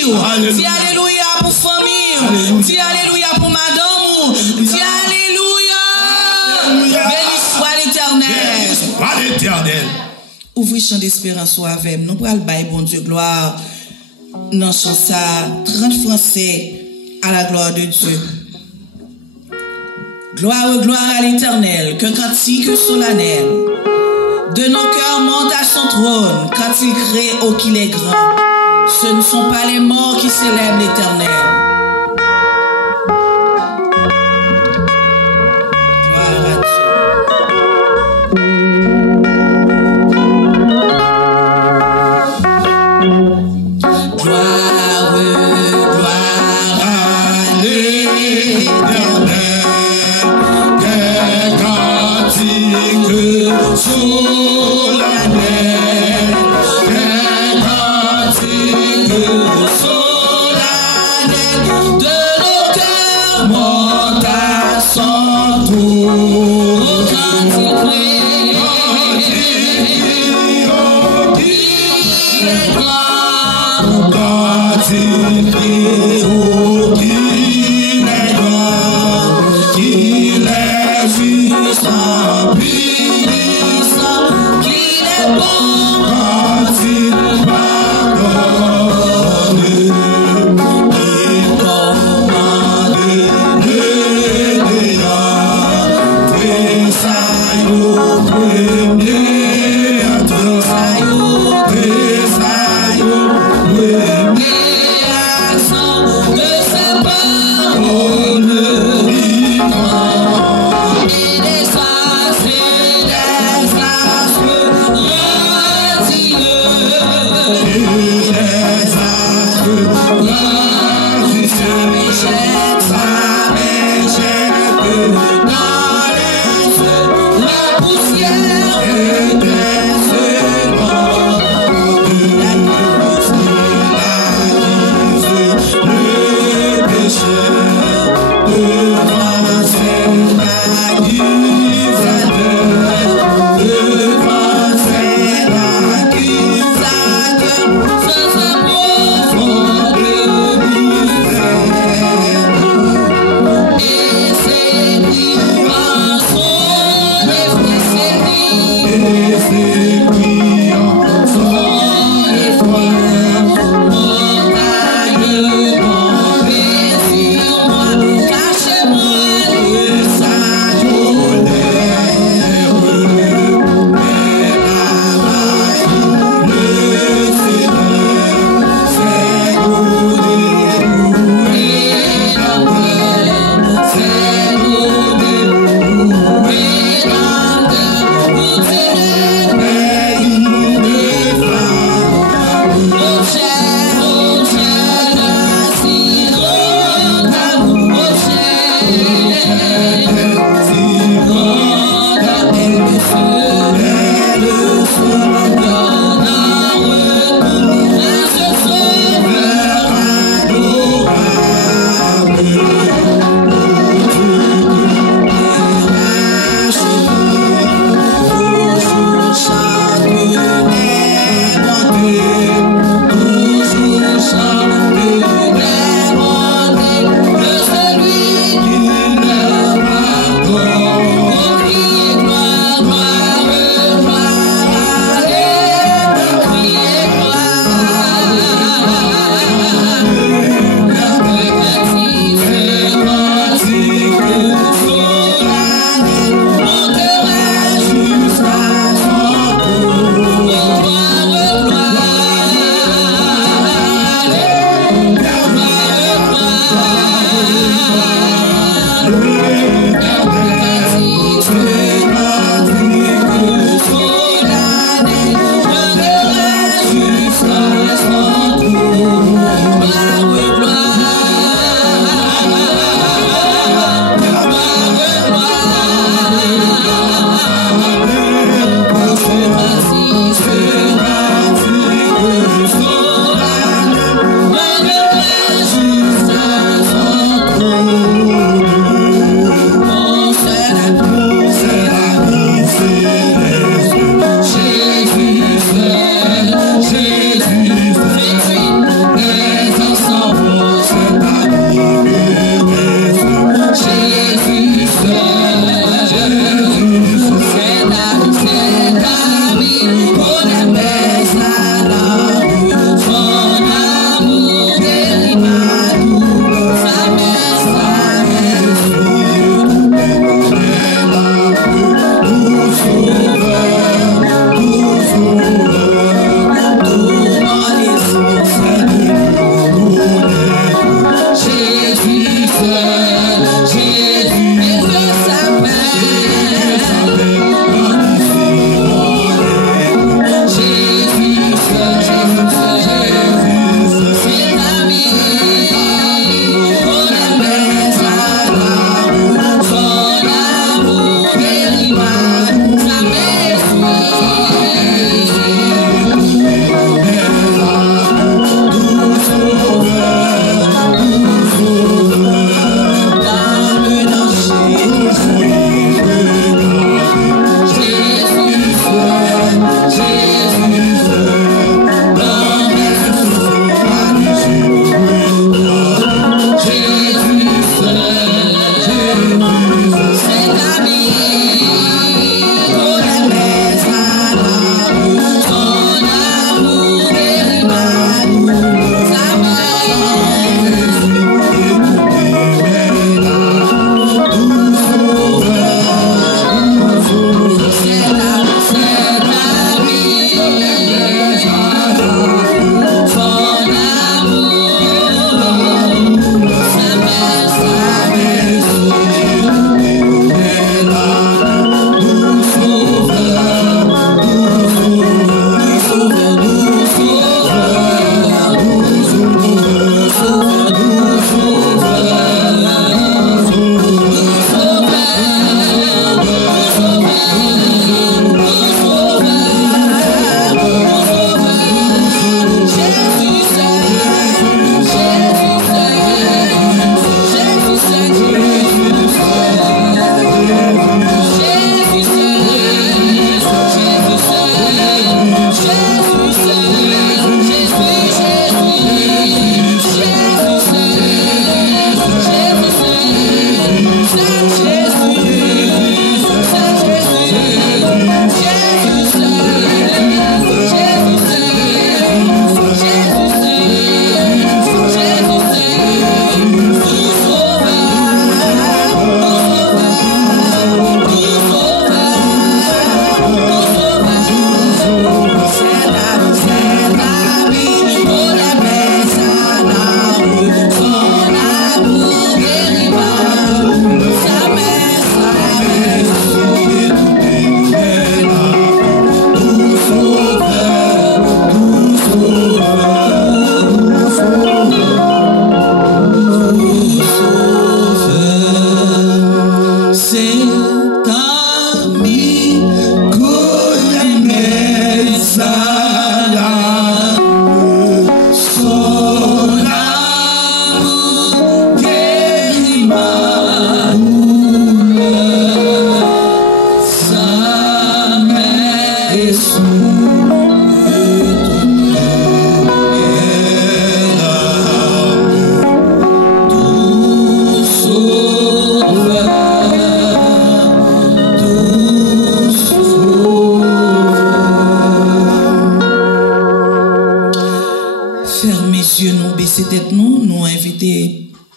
famille. Dis alléluia pour famille. Dis alléluia pour madame. Dis alléluia. Béni soit l'Éternel. Ouvrez chant d'espérance avec nous. Nous allons bailler bon Dieu gloire. Dans chant ça 30 français à la gloire de Dieu. Gloire, gloire à l'Éternel, qu'un cantique solennel de nos cœurs monte à son trône quand il crée oh qu'il est grand. Ce ne sont pas les morts qui célèbrent l'Éternel. Gloire à Dieu. Gloire, gloire à l'Éternel. Solennel, de nos cœurs monte à son trône.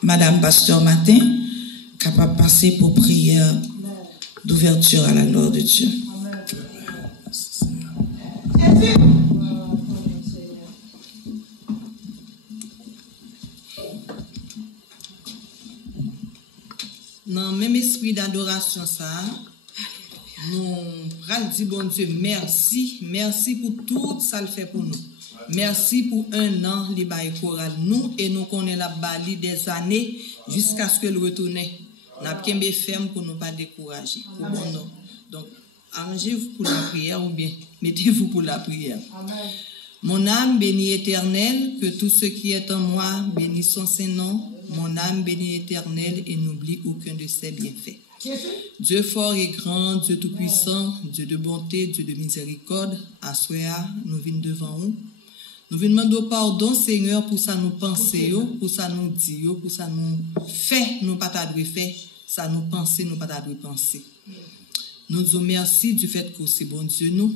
Madame Pasteur Matin, capable de passer pour prière d'ouverture à la gloire de Dieu. Dans le même esprit d'adoration, ça, nous allons dire, bon Dieu, merci, merci pour tout ça le fait pour nous. Merci pour un an, les bails choral nous, et nous connaissons la bali des années jusqu'à ce que le retourne. Nous avons bien ferme pour ne pas décourager. Pour bon nom. Donc, arrangez-vous pour la prière ou bien mettez-vous pour la prière. Amen. Mon âme bénit Éternel, que tout ce qui est en moi bénisse son Saint-Nom. Mon âme bénit Éternel et n'oublie aucun de ses bienfaits. Dieu fort et grand, Dieu tout-puissant, Dieu de bonté, Dieu de miséricorde, à soi, nous venons devant vous. Nous venons demander pardon, Seigneur, pour ça nous penser, pour ça nous dire, pour ça nous fait, nous pas t'adresser fait, ça nous penser, nous pas t'adresser penser. Nous disons merci du fait que c'est bon Dieu nous.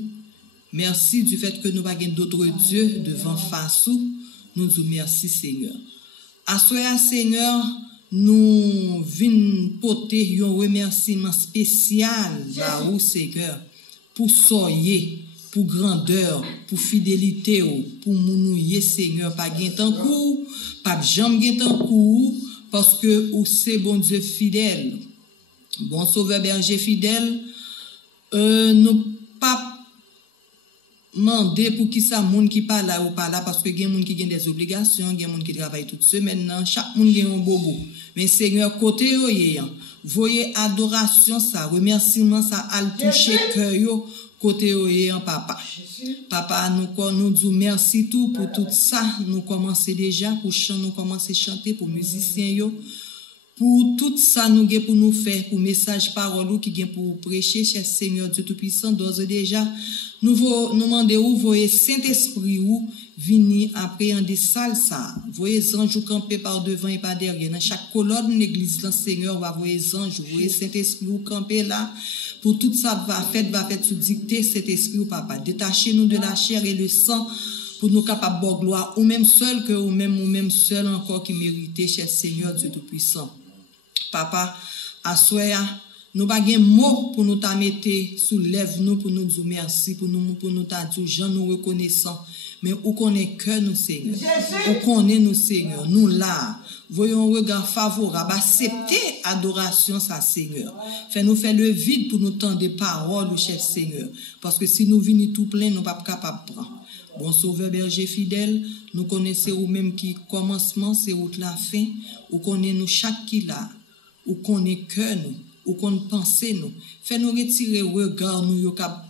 Merci du fait que nous n'avons pas d'autres dieux devant face. Nous disons merci, Seigneur. À soi, Seigneur, nous venons porter un remerciement spécial à vous, Seigneur, pour soyer, pour grandeur, pour fidélité, pour mounouiller, Seigneur, pas gain tant coup, pas jamais gain tant coup, parce que vous c'est bon Dieu fidèle, bon sauveur berger fidèle, nous pas demander pour qui ça monde qui pas là ou pas là, parce que il y a monde qui ont des obligations, il y a monde qui travaille toute semaine, chaque monde a un bobo. Mais Seigneur, côté yo, voyez adoration ça, remerciement ça, al toucher cœur yo, côté yo, papa. Papa, nous disons merci tout pour tout ça. Nous commençons déjà pour chanter, nous commençons à chanter pour musiciens yo. Pour tout ça, nous avons pour nous faire, pour message parole qui vient pour prêcher, cher Seigneur Dieu Tout-Puissant, d'ores et déjà, nous demandons où voyez Saint-Esprit où venir appréhender ça. Voyez anges camper par devant et par derrière. Dans chaque colonne de l'église, le Seigneur va voyez anges, voyez Saint-Esprit où camper là. Pour tout ça, va faire sous dicter cet esprit, papa. Détachez-nous de la chair et le sang pour nous capables de gloire, ou même seul que ou même seul encore qui méritait, cher Seigneur Dieu Tout-Puissant. Papa, à soi, nous n'avons pas de mots pour nous mettre sous lèvres nous pour nous dire merci, pour nous dire, Jean, nous reconnaissons. Mais où connaît que nous, Seigneur? Où connaît nous, Seigneur? Nous là, voyons un regard favorable, accepter adoration, ça, Seigneur. Fais-nous faire le vide pour nous tendre des paroles, cher Seigneur. Parce que si nous venons tout plein, nous ne sommes pas capables de prendre. Bon sauveur berger fidèle, nous connaissons ou même qui commencement, c'est où la fin, ou connaît nous chaque qui là, ou connaît que nous, ou qu'on pense nous. Fais-nous retirer le regard, nous, cap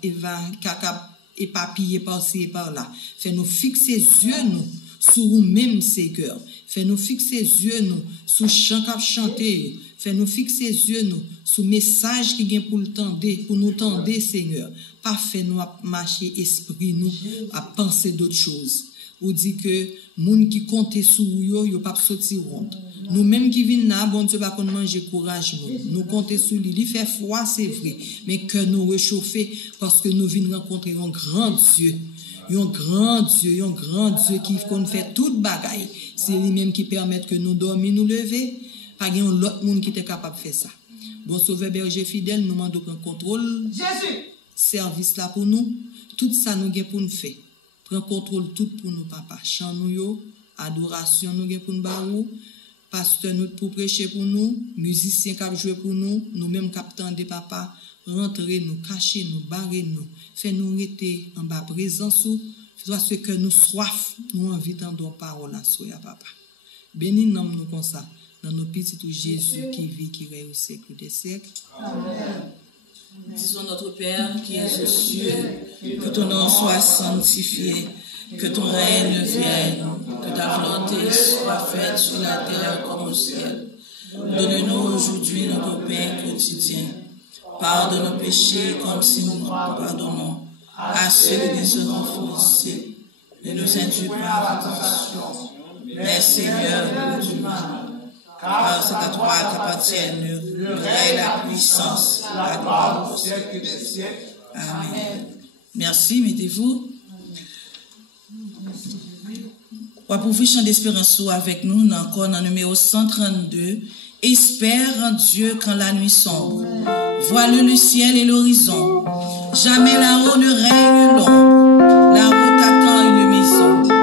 éparpillé par-ci et par-là. Fais-nous fixer yeux, nous, sur nous-mêmes, Seigneur. Fais-nous fixer yeux, nous, sur chant cap chanter. Fais-nous fixer yeux, nous, sur message qui vient pour nous tendre, Seigneur. Pas fait nous à marcher esprit, nous, à penser d'autres choses. Ou dit que, moun qui compte sur yo pas sortir honte. Nous mêmes qui viennent là, bon Dieu, va qu'on manger courage, nous comptons sur lui. Il fait froid, c'est vrai, mais que nous réchauffer parce que nous venons rencontrer un grand Dieu. Un grand Dieu qui fait toute bagaille. C'est lui-même qui permet que nous dormions, nous lever. Pas qu'il y ait l'autre monde qui est capable de faire ça. Bon sauveur berger fidèle, nous demandons un contrôle. Jésus! Service là pour nous. Tout ça nous avons pour nous faire. Prends contrôle tout pour nous, papa. Chant nous yo, adoration nous avons pour nous barou. Pasteur nous pour prêcher pour nous, musiciens qui jouer pour nous, nous-mêmes capteurs de papa, rentrez nous, cachez nous, barrez nous, fais nous rester en bas présence ou, soit ce que nous soif, nous envie d'entendre parole à soi, papa. Bénis nous comme ça. dans nos petits tout Jésus qui vit, qui règne au siècle des siècles. Amen. Disons notre Père qui es aux cieux, que ton nom soit sanctifié, que ton règne vienne, que ta volonté soit faite sur la terre comme au ciel. Donne-nous aujourd'hui notre pain quotidien. Pardonne nos péchés comme si nous pardonnons à ceux qui nous ont offensés. Ne nous induis pas en tentation, mais Seigneur, du mal. Car c'est à toi qu'appartiennent le règne, la puissance, la gloire au siècle des siècles. Amen. Merci, mettez-vous. Pour pouvoir chanter d'espérance avec nous, encore dans le numéro 132, espère en Dieu quand la nuit sombre. Voile le ciel et l'horizon. Jamais là-haut ne règne l'ombre. Là-haut t'attend une maison.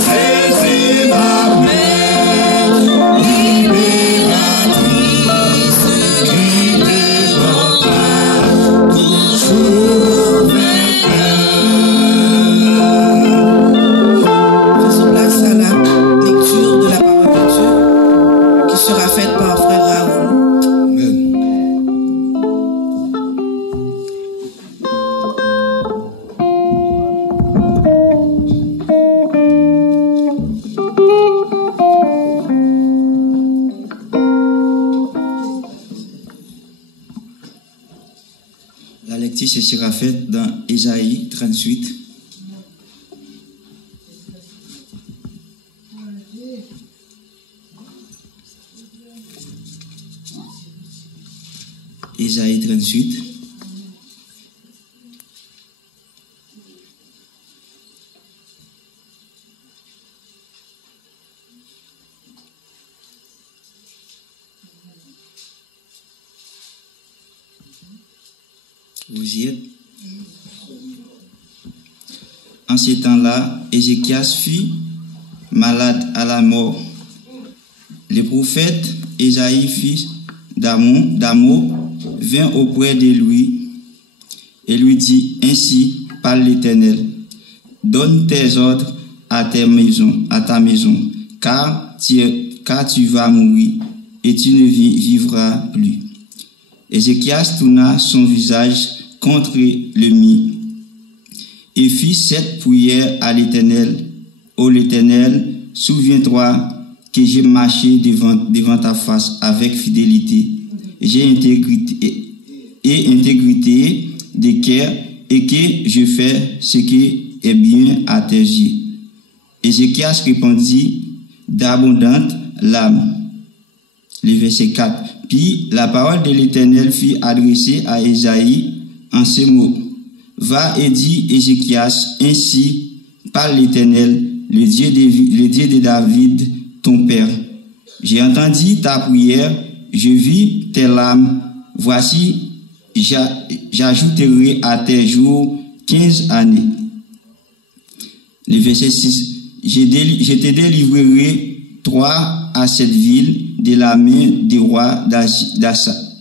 Saisis ma main. La lecture se sera faite dans Ésaïe 38. Ésaïe 38. Vous y êtes? En ces temps-là, Ézéchias fut malade à la mort. Le prophète Ésaïe, fils d'Amo, vint auprès de lui et lui dit: Ainsi parle l'Éternel, donne tes ordres à ta maison, car tu vas mourir et tu ne vivras plus. Ézéchias tourna son visage contre le mur et fit cette prière à l'Éternel: Ô l'Éternel, souviens-toi que j'ai marché devant ta face avec fidélité, j'ai intégrité de cœur et que je fais ce qui est bien à tes yeux. Ézéchias répondit d'abondantes larmes. Le verset 4. Puis la parole de l'Éternel fut adressée à Ésaïe en ces mots: Va et dis Ézéchias, ainsi parle l'Éternel, le Dieu de David, ton père. J'ai entendu ta prière, je vis tes larmes. Voici, j'ajouterai à tes jours 15 années. Le verset 6. Je te délivrerai 3 à 7 villes de la main des rois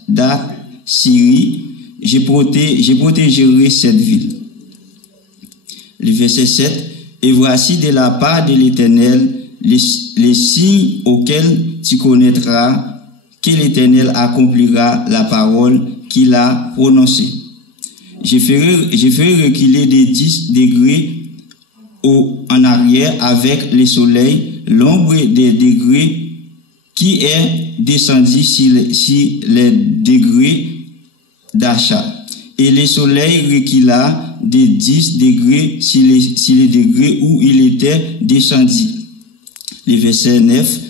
d'Assyrie. Je protégerai cette ville. Le verset 7. Et voici de la part de l'Éternel les signes auxquels tu connaîtras que l'Éternel accomplira la parole qu'il a prononcée. Je ferai reculer de 10 degrés en arrière avec le soleil, l'ombre des degrés qui est descendu sur les degrés d'achat. Et le soleil recula de 10 degrés sur les degrés où il était descendu. Le verset 9.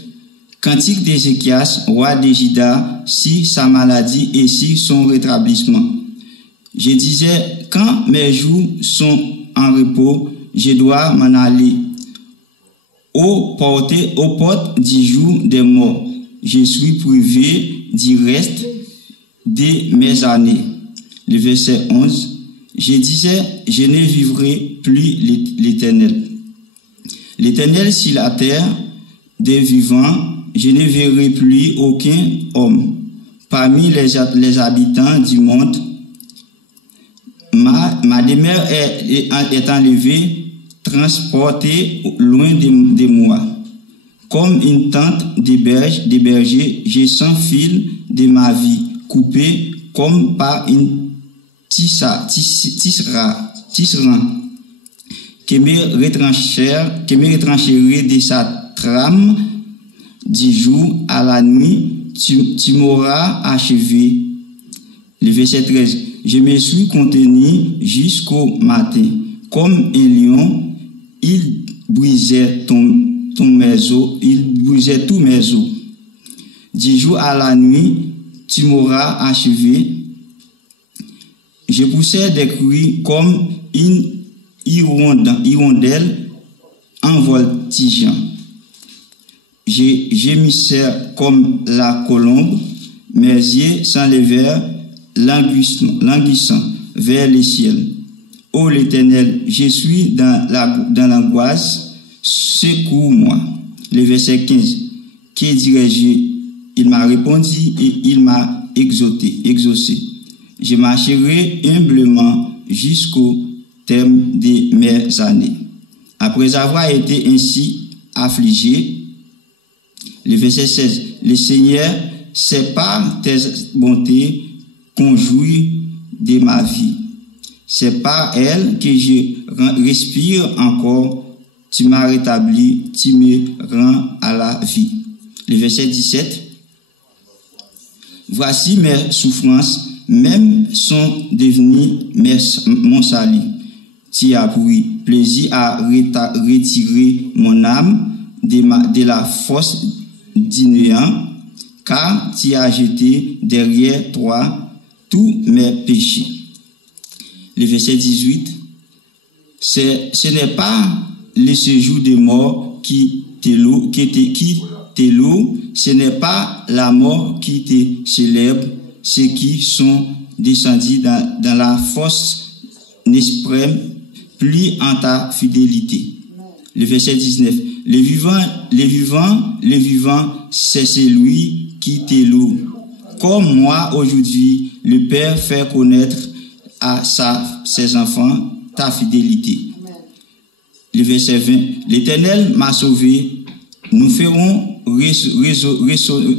Cantique d'Ézéchias, roi de Juda, sur sa maladie et sur son rétablissement. Je disais, quand mes jours sont en repos, je dois m'en aller. Aux portes du jour des morts, je suis privé du reste de mes années. Le verset 11. Je disais, je ne vivrai plus l'Éternel. L'Éternel sur la terre des vivants, je ne verrai plus aucun homme. Parmi les habitants du monde, ma demeure est enlevée, transportée loin de moi. Comme une tente de berger, je s'enfile de ma vie, coupée comme par une tisserand que me retrancherait de sa trame. Du jour à la nuit, tu m'auras achevé. Le verset 13. Je me suis contenu jusqu'au matin. Comme un lion, il brisait tous mes os. Du jour à la nuit, tu m'auras achevé. Je poussais des cris comme une hirondelle en voltigeant. Je gémissais comme la colombe, mes yeux s'enlevèrent languissant vers le ciel. Ô l'Éternel, je suis dans l'angoisse, secours-moi. Le verset 15. Que dirais-je? Il m'a répondu et il m'a exaucé. Je marcherai humblement jusqu'au terme de mes années. Après avoir été ainsi affligé, le verset 16. Le Seigneur, c'est par tes bontés qu'on jouit de ma vie. C'est par elle que je respire encore. Tu m'as rétabli, tu me rends à la vie. Le verset 17. Voici mes souffrances, même sont devenus mon salut. Tu as pris plaisir à retirer mon âme de la force du néant, car tu as jeté derrière toi tous mes péchés. Le verset 18, ce n'est pas le séjour des morts qui te loue, ce n'est pas la mort qui te célèbre, ceux qui sont descendus dans la force n'expriment plus en ta fidélité. Le verset 19, le vivant, c'est celui qui te loue. Comme moi aujourd'hui, le Père fait connaître à ses enfants ta fidélité. Le verset 20, l'Éternel m'a sauvé, nous ferons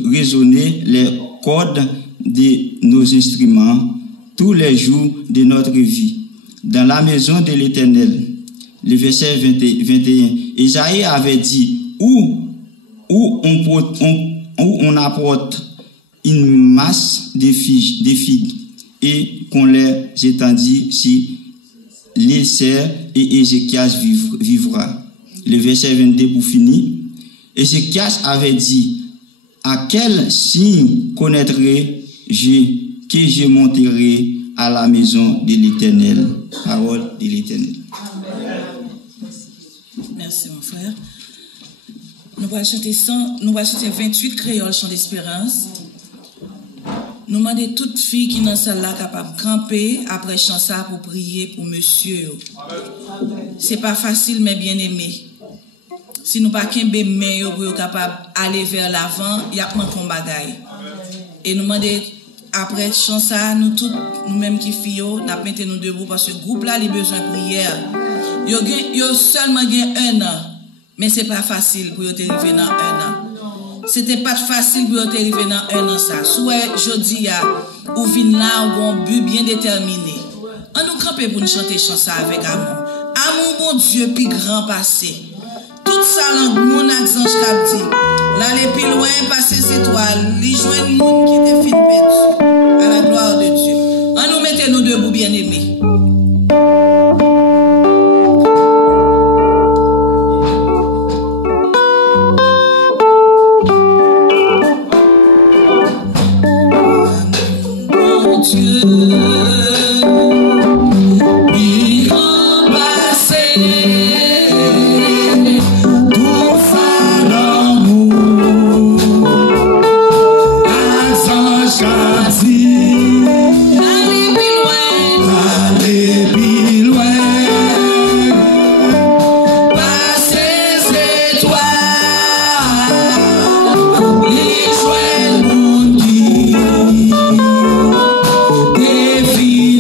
résonner les cordes de nos instruments tous les jours de notre vie dans la maison de l'Éternel. Le verset 21, Isaïe avait dit, où on apporte une masse de figues et qu'on les étendit si les serres et Ézéchias vivra. Le verset 22 pour finir. Ézéchias avait dit, à quel signe connaîtrai-je que je monterai à la maison de l'Éternel? Parole de l'Éternel. Merci mon frère. Nous allons chanter 28 créoles chant d'espérance. Nous demandons toutes filles qui dans celle là capable de camper après chant ça pour prier pour monsieur. C'est pas facile mais bien aimé. Si nous pas kembe mais pour capable aller vers l'avant, il y a manquon bagay. Et nous demandons après chant ça nous toutes nous mêmes qui filles n'a mettre nous debout parce que groupe là il a besoin de prière. Yo seulement gain 1 an, mais c'est pas facile pour yo arriver dans 1 an. C'était pas facile pour arriver dans 1 an ça. Soit jodi a ou vinn là ou un but bien déterminé. On nous camper pour nous chanter chanson avec amour. Amour mon Dieu plus grand passé. Tout ça langue mon ange cap dit. L'aller plus loin passer ces étoiles, li joindre monde qui te fin perdu à la gloire de Dieu. On nous mettez nous debout bien-aimés. Feel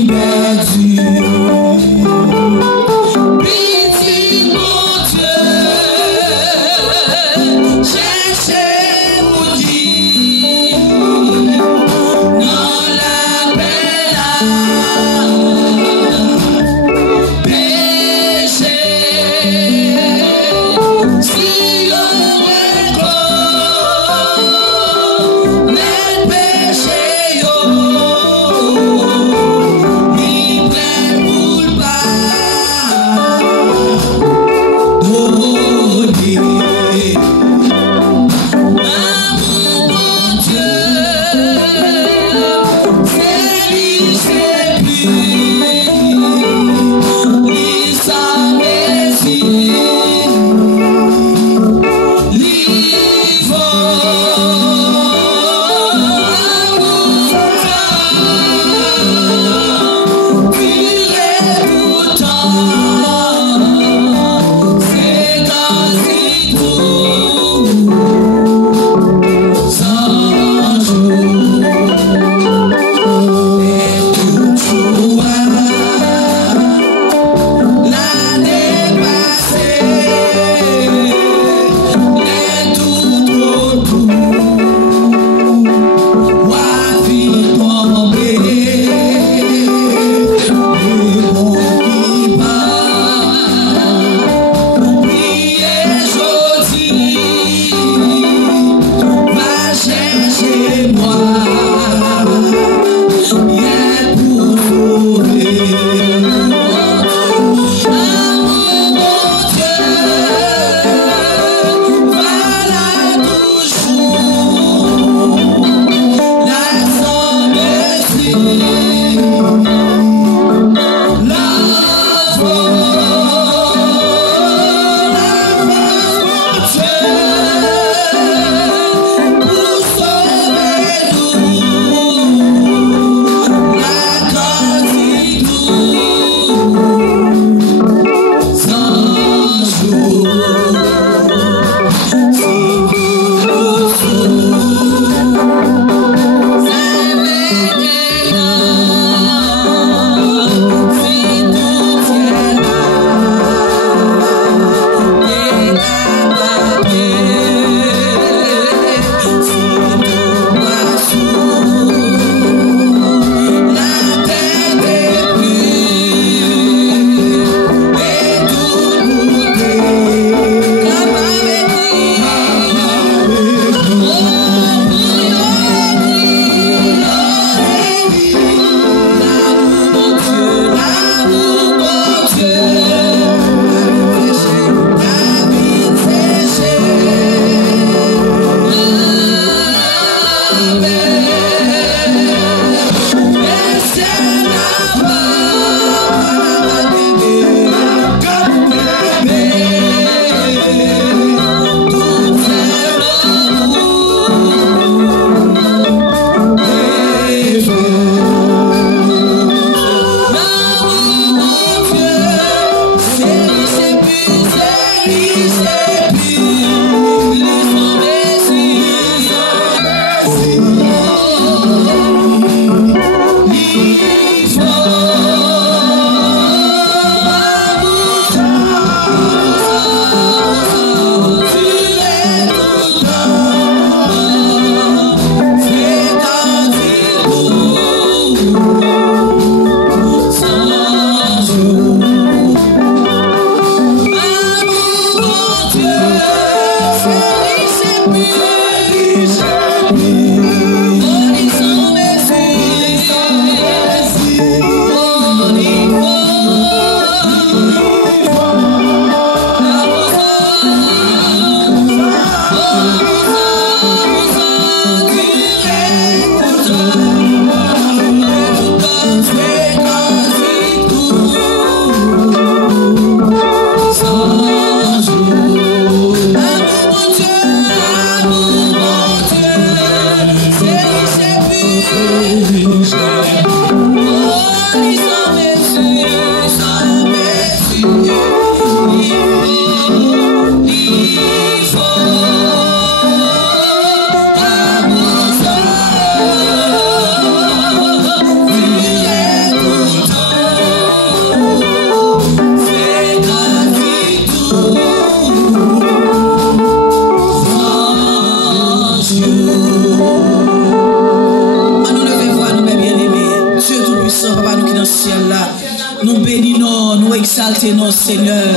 nous bénissons, nous exaltons, Seigneur.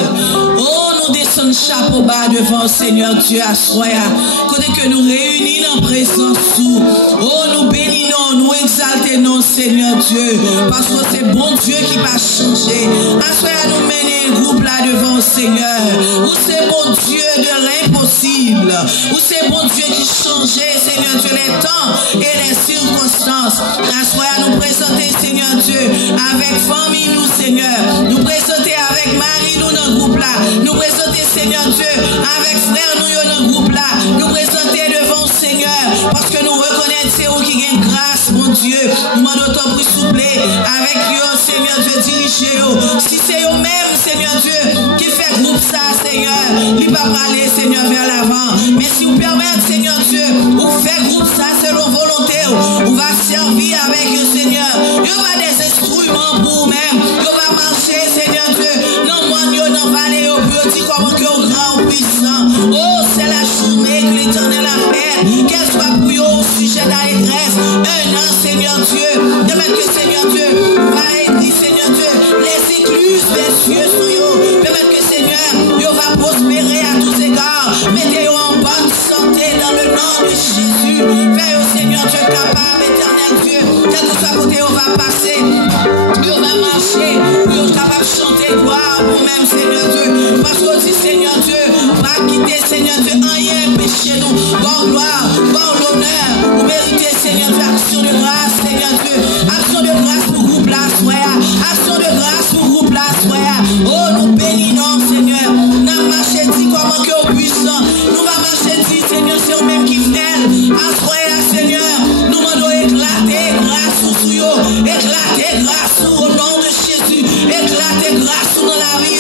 Oh, nous descendons chapeau bas devant Seigneur Dieu à soya. Côté que nous réunissons en présence sous. Oh, nous bénissons, nous exaltons, Seigneur Dieu. Parce que c'est bon Dieu qui va changer. À soya, nous mener le groupe là devant Seigneur. Où c'est bon Dieu de l'impossible. Où c'est bon Dieu qui changeait, Seigneur Dieu, les temps et les circonstances. À soya, nous présenter, Seigneur Dieu, avec famille, nous, Seigneur. Nous présenter avec Marie, nous, dans le groupe là. Nous présenter, Seigneur Dieu, avec frère, nous, dans le groupe là. Nous présenter devant Seigneur, parce que nous reconnaissons c'est où qui gagne grâce, mon Dieu. Nous demandons autant pour souffler avec eux, Seigneur Dieu, dirigez-eux. Si c'est eux-mêmes, Seigneur Dieu, qui fait groupe ça, Seigneur, il va pas aller, Seigneur, vers l'avant. Mais si vous permettez, Seigneur Dieu, vous faites groupe ça selon volonté, vous va servir avec eux, Seigneur. Il y aura des instruments pour vous-même. Il va marcher, Seigneur Dieu, non, moi, non, vallée, au petit, comment que au grand puissant. Oh, c'est la journée que l'Éternel a faite. Qu'elle soit pour eux au sujet de la détresse. Un an, Seigneur Dieu, de même que Seigneur Dieu va aider, Seigneur Dieu, les écluses des cieux sur eux. De même que Seigneur, Dieu va prospérer à tous égards. Mettez-vous en bonne santé dans le nom de Jésus. Fais-vous, Seigneur Dieu, capable, éternel Dieu. Quel que soit côté, on va passer. On va marcher. On est capable de chanter gloire pour même, Seigneur Dieu. Parce qu'on dit, Seigneur Dieu, va quitter, Seigneur Dieu, rien péché nous. Bon gloire, bon l'honneur. Vous méritez, Seigneur Dieu, action de grâce, Seigneur Dieu. Action de grâce pour groupe là, soya. Action de grâce pour groupe là, soya. Oh, nous bénissons, Seigneur. Nous marchons dit comment que au puissant. Nous va marcher dit, Seigneur, c'est au même qui fait. Soya, Seigneur. Nous demandons éclater grâce sur eux. Éclater grâce au nom de Jésus. Éclater grâce dans la vie.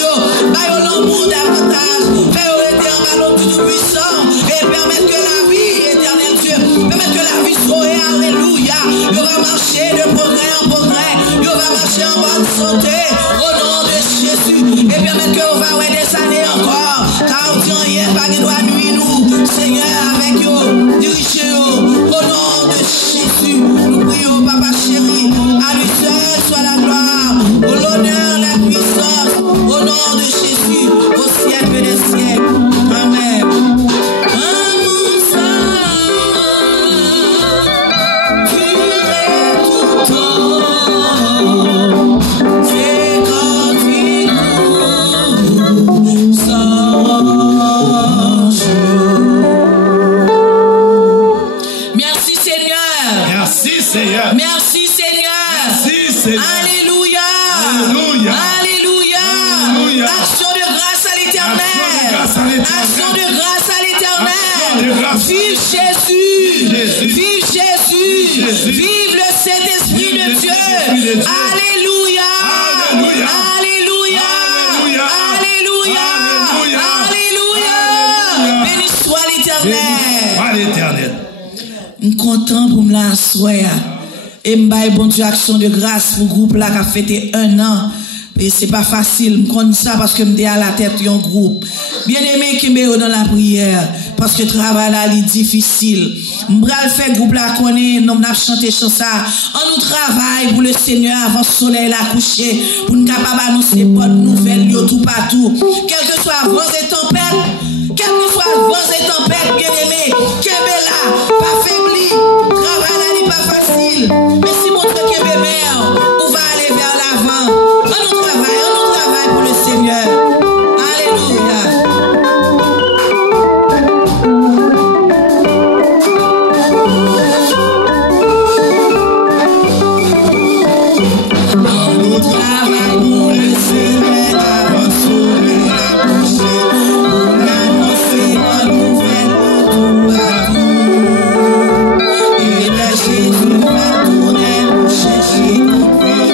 Baillons l'amour davantage. Fais-nous être en ballon tout puissant. Et permettre que la vie, éternel Dieu, permettre que la vie soit, alléluia. Il va marcher de progrès en progrès. Il va marcher en bonne santé. Au nom de Jésus. Et permettre que on va avoir des années encore. Car on dit rien, pas qu'il doit nuire nous. Seigneur, avec eux, dirigez-nous. Au nom de Jésus. Nous prions, Papa chéri. À lui seul soit la gloire. Au l'honneur, la puissance. Au nom de Jésus. Au siècle des siècles. Amen. Merci Seigneur. Alléluia. Alléluia. Action de grâce à l'Éternel. Action de grâce à l'Éternel. Vive Jésus. Vive Jésus. Vive le Saint-Esprit de Dieu. Alléluia. Alléluia. Alléluia. Béni soit l'Éternel. Je suis content pour me l'asseoir. Et je bon Dieu action de grâce pour le groupe là qui a fêté 1 an. Et c'est pas facile. Je connais ça parce que je suis à la tête d'un groupe. Bien aimé qui me dans la prière. Parce que le travail là est difficile. Je vais faire groupe là qu'on est. Nous avons chanté ça. On nous travaille pour le Seigneur avant le soleil la coucher. Pour nous capables d'annoncer bonnes nouvelles tout partout. Quel que soit vents et tempêtes. Quel que soit vents et tempêtes, bien aimé. Kébé là, pas faibli. Travail là n'est pas facile. Mais si mon truc est bébé, on va aller vers l'avant. On nous travaille pour le Seigneur. Alléluia. On travaille pour le Seigneur avant le soleil à coucher. On annonce la nouvelle tout partout. Et là Jésus va tourner pour chercher nos vies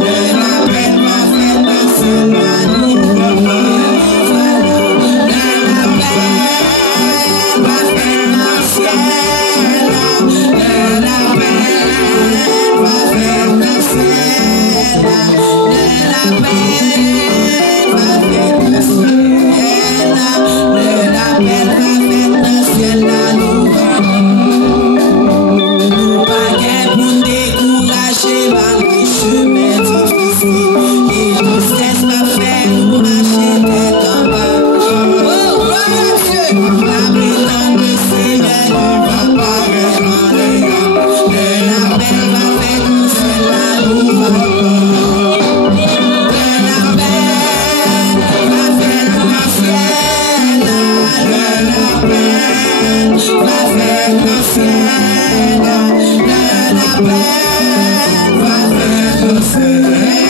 de la peine va faire passer la nous. La peine va faire passer la peine va faire passer la Seigneur.